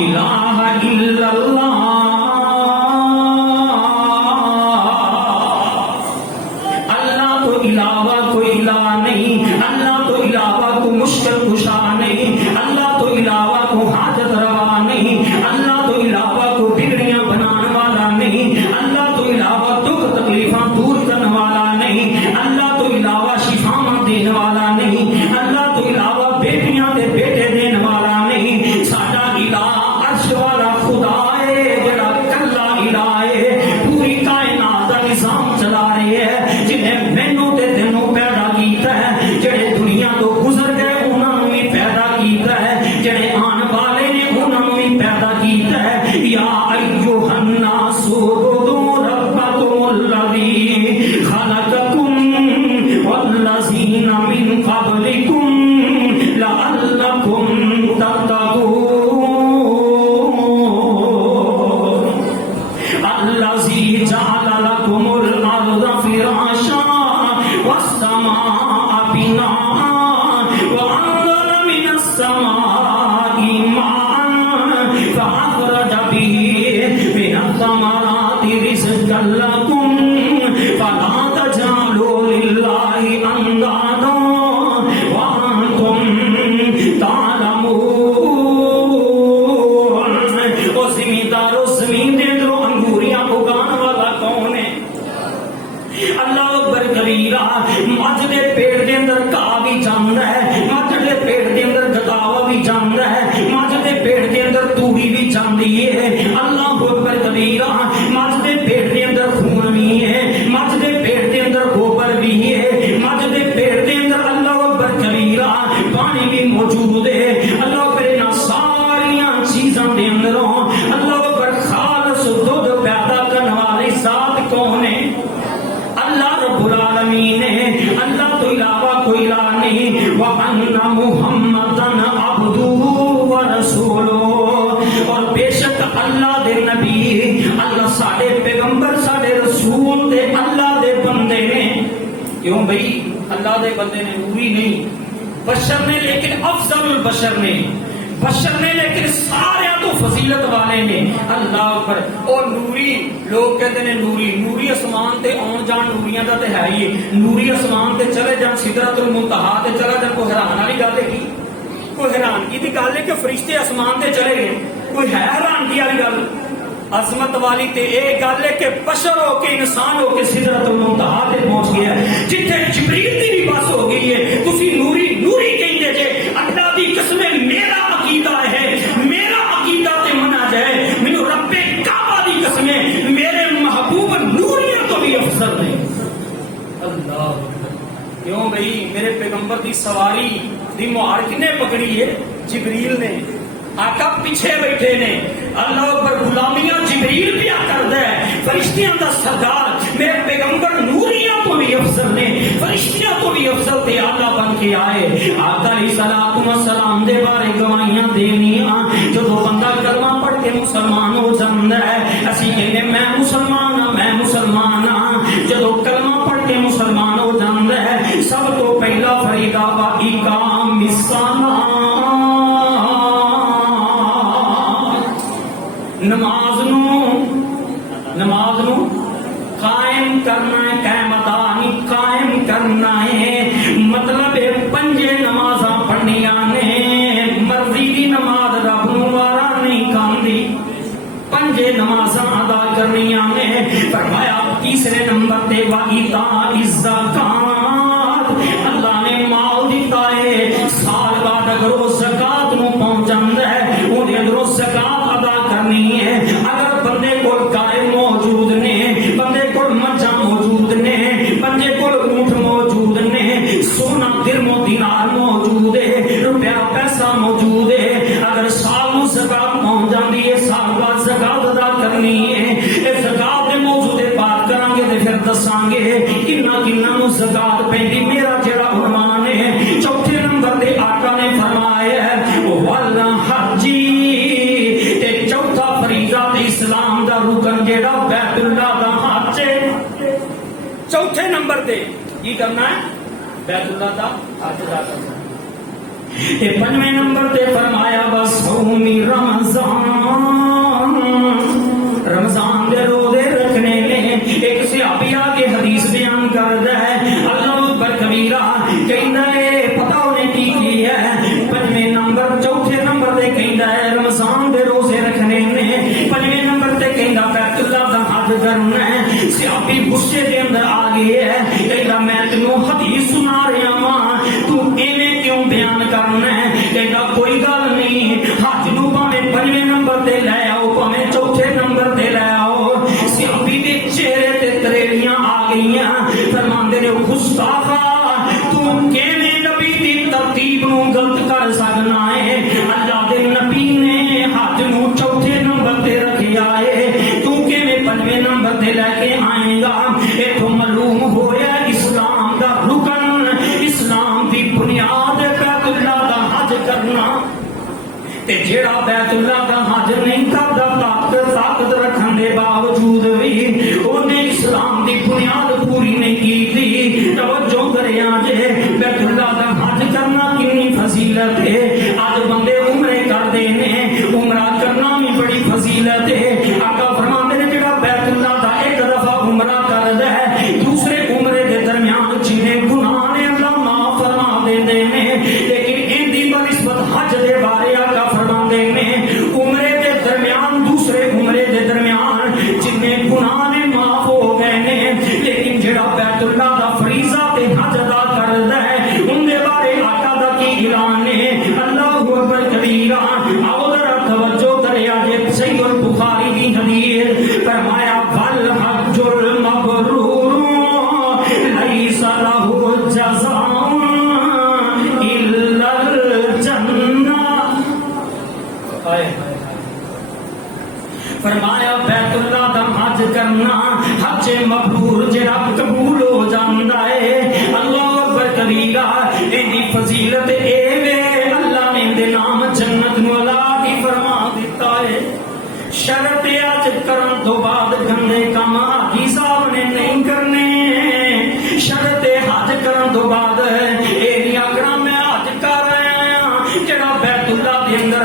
الہ الا اللہ. اللہ تو علاوہ کوئی الہ نہیں. اللہ تو علاوہ کو مشکل کشا نہیں. اللہ تو علاوہ کو حاجت روا نہیں. اللہ تو علاوہ کو بگڑیاں بنانے والا نہیں. اللہ تو علاوہ دکھ تکلیفاں دور کرنے والا نہیں. اللہ تو علاوہ شفاواں دینے والا نہیں. اللہ تو علاوہ بیٹیاں دے بیٹے دینے والا نہیں. ساڈا الہ عرش والا خدا ہے جڑا کلا الہ ہے. پوری کائنات دا نظام چلا رہے ہے. جنہیں مینوں تے تینوں پیدا کیتا ہے. جڑے دنیا تو گزر گئے انہاں نوں بھی پیدا کیتا ہے. جڑے آن والے نے انہاں نوں بھی پیدا کیتا ہے. یا ایھا الناس اعبدوا ربکم الذی خلقکم والذین من قبلکم لعلکم تتقون. الذی جعل لکم الارض فراشا والسماء بناء وانزل من السماء ماء فاخرج به من الثمرات رزقا لکم فلا تجعلوا للہ اندادا وانتم تعلمون. او زمیندارو زمین دے اندروں انگوریاں اگانے والا کون ہے؟ اللہ اکبر کبیرہ. مجھ دے پیڑ دے اندر گھاہ بھی جاندا ہے. مجھ دے پیڑ دے اندر گداوا بھی جاندا ہے. مجھ دے پیڑ دے اندر توڑی بھی جاندی ہے. اللہ اکبر کبیرہ. مجھ دے پیڑ دے اندر خون بھی ہے. مجھ دے پیڑ دے اندر گوبر بھی ہے. مجھ دے پیڑ دے اندر اللہ اکبر کبیرہ پانی بھی موجود ہے. اللہ اکبر انہاں ساریاں چیزاں دے اندروں اللہ اکبر خالص دودھ پیدا کرنے والی ذات کون ہے؟ اللہ رب العالمین ہے. اللہ تو علاوہ کوئی الہ نہیں. وَأَنَّ مُحَمَّدًا عَبْدُهُ وَرَسُولُهُ. اور بے شک اللہ دے نبی اللہ ساڈے پیغمبر ساڈے رسول دے اللہ دے بندے نے. کیوں بھئی اللہ دے بندے نے نوری نہیں بشر نے لیکن افضل البشر نے. بشر نے لیکن سارے تو فضیلت والے نے. اللہ پر. اور نوری لوگ کہتے ہیں نوری نوری اسمان تے آن جان نوریاں دا تے ہے ہی. نوری اسمان تے چلے جان سدرۃ المنتہا تے چلا جان. کوئی حیران والی گل ہے کی؟ کوئی حیرانگی کی گل ہے کہ فرشتے اسمان تے چلے گئے؟ کوئی ہے حیرانگی والی گل؟ عظمت والی تے اے گل ہے کہ بشر ہو کے انسان ہو کے سدرۃ المنتہا تے پہنچ گیا ہے جتھے جبریل دی بھی بس ہو گئی ہے. تسی نوری نوری کہندے جے. اللہ دی قسم میرا عقیدہ ہے میرا عقیدہ تے منا جائے. مینوں رب کعبہ دی قسم میرے محبوب نوریاں تو بھی افضل ہے. اللہ کیوں بھئی میرے پیغمبر دی سواری دی مہار کنے پکڑی ہے؟ جبریل نے. آقا پیچھے بیٹھے نے. اللہ پر غلامیاں جبریل پیا کردا ہے. فرشتیاں دا سردار میرے پیغمبر نوریاں تو بھی افضل نے. فرشتیاں تو بھی افضل تے آقا بن کے آئے. آقا علیہ الصلوۃ والسلام دے بارے گواہیاں دینیاں. جدوں بندہ کلمہ پڑھ کے مسلمان ہو جاندا ہے اسی کہنے میں مسلمان ہاں میں مسلمان ہاں. جدوں کلمہ پڑھ کے مسلمان ہو جاندا ہے سب تو پہلا فریضہ وا اقام الصلاۃ. نماز نو قائم کرنا ہے. قائم قائم کرنا ہے مطلب الزکات، اللہ نے مال دیتا ہے، سال بعد اگر وہ زکات نو پہنچ جاندا ہے اودے اندروں زکات ادا کرنی ہے۔ اگر بندے کول گائے موجود نے، بندے کول مجھاں موجود نے، بندے کول اونٹ موجود نے، سونا درم و دینار موجود ہے، روپیہ پیسہ موجود ہے، اگر سال نو زکات پہنچ جاندی ہے، سال بعد زکات ادا کرنی ہے۔ اے زکات دے موضوع تے بات کران گے تے پھر دساں گے کنا کنا نو زکات پیندی۔ میرا جڑا عنوان ہے چوتھے نمبر تے آقا نے فرمایا ہے والحج، تے چوتھا فریضہ تے اسلام دا رکن جڑا بیت اللہ دا حج ہے، چوتھے نمبر تے کی کرنا ہے؟ بیت اللہ دا حج ادا کرنا ہے۔ تے پنجویں نمبر تے فرمایا بصوم رمضان، رمضان دے روزے رکھنے نے۔ ایک صحابی آگے حدیث بیان کردا ہے، اللہ اکبر کبیرہ، کہندا ہے پتہ انہیں کی کیا ہے؟ پنجویں نمبر چوتھے نمبر تے کہندا ہے رمضان دے روزے رکھنے نے، پنجویں نمبر تے کہندا بیت اللہ دا حج کرنا ہے۔ صحابی غصے دے اندر آ گئے ہے، کہندا میں تینوں حدیث سنا رہا ہاں، تو ایویں کیوں بیان کرنا ہے؟ کہندا کوئی گل نہیں، حج نو بھاویں پنجویں نمبر تے لے آؤ بھاویں چوتھے نمبر تے لے آؤ۔ صحابی دے چہرے تے تریڑیاں آ گئیاں، فرماندے نے گستاخا تو کیویں نبی دی ترتیب نو غلط کر سکنا ہے؟ اللہ دے نبی نے حج نو چوتھے نمبر تے رکھیا ہے، تو کیویں پنجویں نمبر تے لے کے آئے گا؟ ایتھوں معلوم ہویا اسلام دا رکن، اسلام دی بنیاد بیت اللہ دا حج کرنا۔ تے جیڑا بیت اللہ دا حج نہیں کردا طاقت رکھن دے باوجود بھی اونے اسلام دی بنیاد پوری نہیں کیتی۔ توجہ کریا جے بیت اللہ دا حج کرنا کنی فضیلت ہے۔ اج بندے عمرے کردے نے، عمرہ کرنا بھی بڑی فضیلت ہے۔ آقا فرماندے نے جیڑا بیت اللہ دا ایک دفعہ عمرہ کردا ہے، دوسرے عمرے دے درمیان جنے گناہ نے اللہ معاف فرما دیندے نے۔ لیکن ان دی بنسبت حج دے بارے آقا فرماندے نے عمرے دے درمیان دوسرے عمرے دے درمیان جنے گناہ نے معاف ہو گئے نے، لیکن جڑا بیت اللہ دا فریضہ تے حج ادا کردا ہے ان دے بارے آقا دا کی اعلان ہے؟ اللہ اکبر کبیرہ۔ آؤ ذرا توجہ کریا جے صحیح البخاری دی حدیث، فرمایا والحج المبرور لیس لہ جزاء الا الجنہ۔ فرمایا بیت اللہ دا حج کرنا، حج مبرور جڑا قبول ہو جاندا ہے۔ اللہ اکبر کبیرہ، ایدی فضیلت اے وے اللہ نے دے نام جنت نو عطا کی فرما دیتا ہے۔ شرط حج کرن تو بعد گندے کام حاجی صاحب نے نہیں کرنے۔ شرط حج کرن تو بعد اے نہیں آکھنا میں حج کر رہا ہاں، جڑا بیت اللہ دے اندر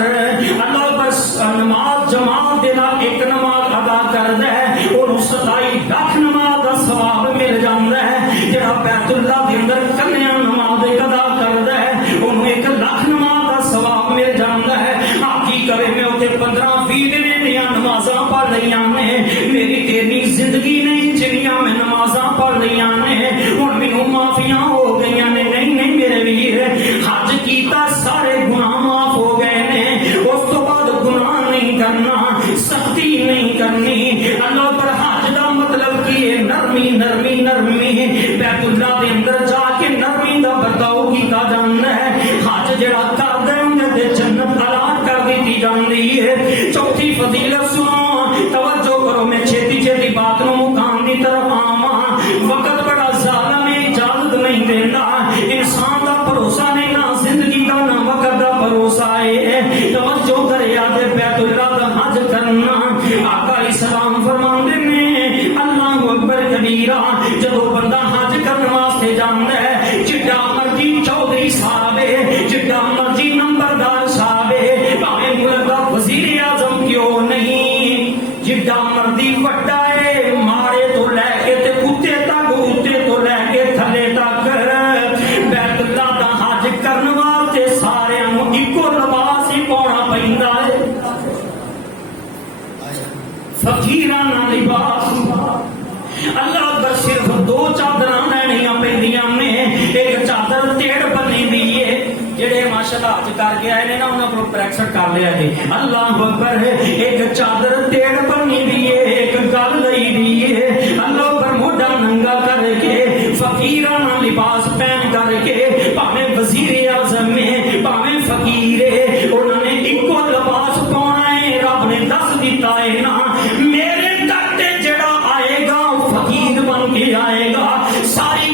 اللہ بس نماز جماعت دے نال ایک نماز ادا کردا ہے، اور 27 لاکھ نماز دا ثواب مل جاندا ہے۔ جڑا بیت اللہ دے اندر کنیا نماز ادا کردا ہے اونوں 1 لاکھ نماز دا ثواب مل جاندا ہے۔ حاجی کرے میں اوتے 15-20 دن دیاں نمازاں پڑھ لیاں نے، میری تیری زندگی نہیں جڑیاں میں نمازاں پڑھ لیاں نے ہن مینوں معافیاں ہو گئیاں نے۔ نہیں نہیں میرے ویر، حج کیتا سارے گناہ معاف ہو گئے نے، اس تو بعد گناہ نہیں کرنا، سختی نہیں کرنی۔ اللہ پر حج دا مطلب کی ہے نرمی نرمی نرمی، بیت اللہ دے اندر جا کے نرمی دا برتاؤ کیتا جاندا ہے۔ حج جڑا کردا ہے انہاں تے جنت اعلان کر دتی جاندی ہے۔ چوتھی فضیلت سنو، توجہ کرو، میں چھتی چھتی بات نو مقام دی طرف آواں۔ وقت بڑا ظالم ہے، اجازت نہیں دیندا، انسان دا بھروسہ نہیں، نہ زندگی دا نہ وقت دا بھروسہ ہے۔ توجہ کریا تے بیت اللہ دا حج کرنا، آقا اسلام فرماندے نے اللہ اکبر کبیرہ، جدو بندہ حج کرنے واسطے جاندا ہے، جڈا مرضی چودھری صاحب ہے، جڈا مرضی نمبردار صاحب ہے، بھاویں ملک دا وزیر اعظم کیوں نہیں، جڈا مرضی وڈا ہے، مارے تو لے کے تے کتے تک، کتے تو لے کے تھلے تک، بیت اللہ دا حج کرنے واسطے سارے نوں اکو لباس ہی پاؤنا پیندا ہے۔ فقیرانہ لباس، اللہ اکبر، صرف 2 چادراں لینیاں برੈਕਟ ਹੱਥ ਕਰਕੇ ਆਏ ਨੇ ਨਾ ਉਹਨਾਂ ਕੋਲ برੈਕਟ ਕਰ ਲਿਆ ਜੀ ਅੱਲਾਹੁ ਅਕਬਰ ਇੱਕ ਚਾਦਰ ਤੇੜ ਬੰਨੀ ਦੀ ਏ ਇੱਕ ਗੱਲ ਲਈ ਦੀ ਏ ਅੱਲਾਹੁ ਅਕਬਰ ਮੋਢਾ ਨੰਗਾ ਕਰਕੇ ਫਕੀਰਾਂ ਨਾਲ ਲਿਬਾਸ ਪਹਿਨ ਕਰਕੇ ਭਾਵੇਂ ਵਜ਼ੀਰ ਆਜ਼ਮ ਨੇ ਭਾਵੇਂ ਫਕੀਰ ਏ ਉਹਨਾਂ ਨੇ ਇੱਕੋ ਲਿਬਾਸ ਪਾਉਣਾ ਏ ਰੱਬ ਨੇ ਦੱਸ ਦਿੱਤਾ ਏ ਨਾ ਮੇਰੇ ਦਰ ਤੇ ਜਿਹੜਾ ਆਏਗਾ ਉਹ ਫਕੀਰ ਬਣ ਕੇ ਆਏਗਾ ਸਾਰੀ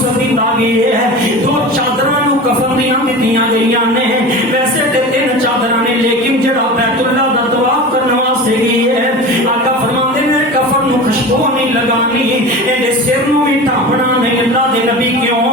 غسل دیتا گیا ہے، 2 چادراں نو کفن دیاں دتیاں گئیاں نے، ویسے تے 3 چادراں نے، لیکن جڑا بیت اللہ دا طواف کرن واسطے گئی ہے، آقا فرماندے نے کفن نو خوشبو نہیں لگانی، اے سر نو بھی ڈھانپنا نہیں، اللہ دے نبی کیوں؟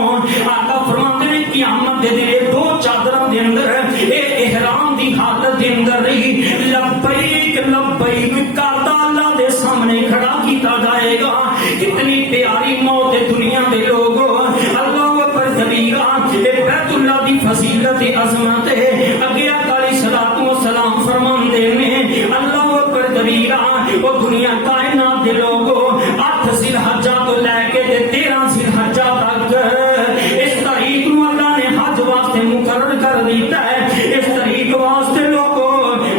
آقا فرماندے نے قیامت دے دن 2 چادراں دے اندر اے احرام دی حالت دے اندر رہی لبیک لبیک کرتا اللہ دے سامنے کھڑا کیتا جائے گا۔ کتنی پیاری موت ہے دنیا دے لوگوں، اللہ اکبر کبیرہ، اے بیت اللہ دی فضیلت عظمت ہے۔ اگے علیہ الصلوۃ والسلام فرماندے نے اللہ اکبر کبیرہ، وہ دنیا کائنات دے لوگوں 8 ذی الحجہ تو لے کے 13 ذی الحجہ تک اس تاریخ نو اللہ نے حج واسطے مقرر کر دیتا ہے۔ اس تاریخ واسطے لوگوں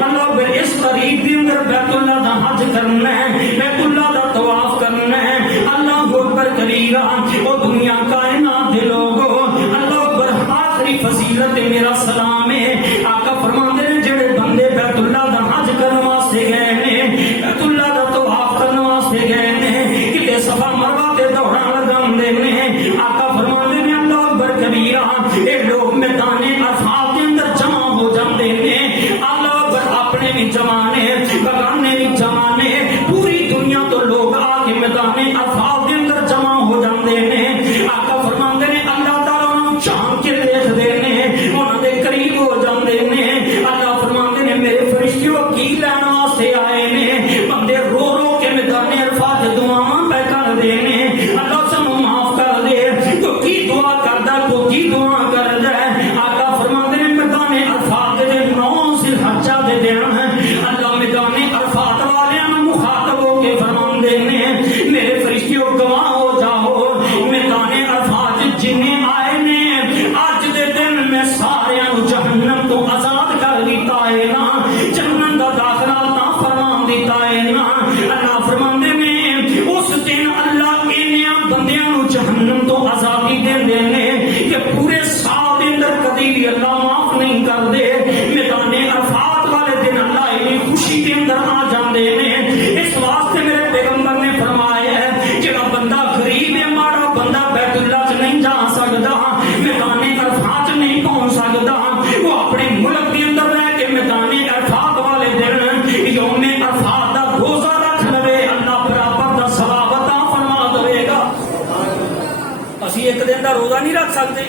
اللہ اس تاریخ دے اندر بیت اللہ دا حج کرنا ہے، بیت اللہ دا طواف کرنا ہے۔ اللہ اکبر کبیرہ، وہ دنیا کائنات دے لوگوں اللہ اکبر آخری فضیلت میرا سلام ہے۔ آقا فرماندے نے جڑے بندے بیت اللہ دا حج کرن واسطے گئے نے، بیت اللہ دا طواف کرن واسطے گئے نے، کتے صفا مروہ تے دوڑاں لگاندے نے، آقا فرماندے نے اللہ اکبر کبیرہ، اے لوگ میدان عرفات کے اندر جمع ہو جاندے نے، اللہ اکبر اپنے بھی جمع نے، بگانے بھی جمع نے، پوری دنیا تو لوگ آ کے میدان عرفات کے اندر جمع ہو جاندے نے۔ آقا فرماندے نے اللہ تعالیٰ انہاں نوں چاند کے دیکھدے نے، انہاں دے قریب ہو جاندے نے۔ اللہ فرماندے نے میرے فرشتیوں کی لین واسطے آئے نے، بندے رو رو کے میدان عرفات دعاواں پہ کردے نے، اللہ سانوں معاف کر دے، تو کی دعا کردا تو کی دعا کردا ہے۔ آقا فرماندے نے میدان عرفات دے 9 ذی الحجہ دے دن اللہ میدان عرفات والیاں نوں مخاطب ہو کے فرماندے نے میرے فرشتیوں گواہ ہو جاؤ، میدان عرفات جنے آئے نے اج دے دن میں سارے جہنم تو آزاد کر دیتا ہے نا، جنت دا داخلہ عطا فرما دیتا ہے نا۔ اللہ فرماندے نے اس دن اللہ انہاں بندیاں نوں جہنم تو آزادی دیندے نے کہ پورے سال دے اندر کبھی بھی اللہ معاف نہیں کر دے۔ میدان عرفات والے دن اللہ انہی خوشی دے اندر آ جاندے نے۔ اس واسطے میرے پیغمبر نے فرمایا ہے جڑا بندہ غریب ہے، ماڑا بندہ بیت اللہ چ نہیں جا سکدا، میدان عرفات نہیں پہنچ سکدا، وہ اپنے ملک کے اندر رہ کے میدان عرفات والے دن یوم عرفات دا روزہ رکھ لے، اللہ برابر دا ثواب عطا فرما دے گا۔ اسی ایک دن دا روزہ نہیں رکھ سکتے،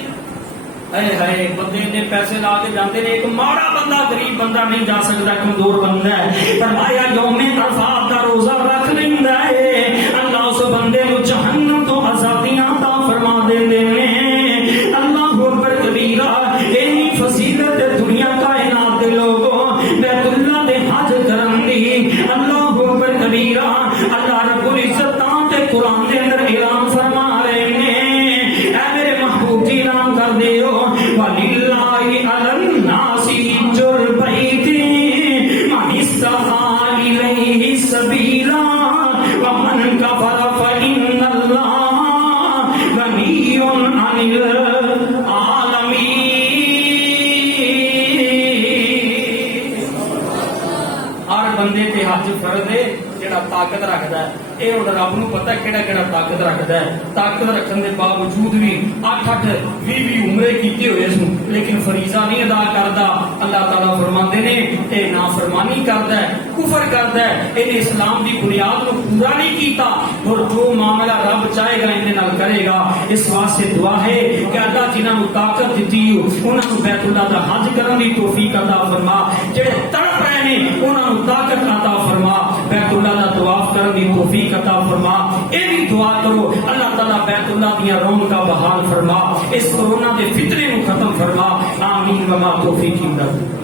اے ہائے بندے نے پیسے لا کے جاندے نے، ایک ماڑا بندہ غریب بندہ نہیں جا سکتا، کمزور بندہ ہے، فرمایا یوم عرفات دا روزہ رکھ لیندا ہے، اللہ اس بندے نو جہنم تو آزادیاں عطا فرما دیندے نے۔ اللہ اکبر کبیرہ، اینی فضیلت دنیا کائنات دے لوگوں بیت اللہ دے حج کرن دی۔ اللہ اکبر کبیرہ، اللہ رب العزت تے قرآن دے اندر اعلان فرما رہے نے، اے میرے محبوب جی اعلان کر دیو وَلِلَّهِ عَلَى النَّاسِ حِجُّ الْبَيْتِ مَنِ اسْتَطَاعَ إِلَيْهِ سَبِيلًا وَمَنْ كَفَرَ فَإِنَّ اللَّهَ غَنِيٌّ عَنِ الْعَالَمِينَ۔ ہر بندے تے حج فرض ہے جڑا طاقت رکھدا ہے، اے ہن رب نوں پتہ کیڑا کیڑا طاقت رکھدا ہے۔ طاقت رکھن دے باوجود بھی 8-8 20 عمرے کیتے ہوئے سن لیکن فریضہ نہیں ادا کردا۔ اللہ تعالیٰ فرماندے نے اے نافرمانی کردا ہے، کفر کردا ہے، اے اسلام دی بنیاد نو پورا نہیں کیتا، اور جو معاملہ رب چاہے گا ایں نال کرے گا۔ اس واسطے دعا ہے کہ اللہ جنہاں نوں طاقت دتی انہاں نوں بیت اللہ دا حج کرن دی توفیق عطا فرما، جڑے تڑپ رہے نے انہاں نوں طاقت عطا فرما، بیت اللہ دا طواف کرن دی توفیق عطا فرما۔ اے بھی دعا کرو اللہ تعالیٰ بیت اللہ دیاں رونقاں بحال فرما، اس کورونا دے فتنے نو ختم فرما، آمین وما توفیق الا باللہ۔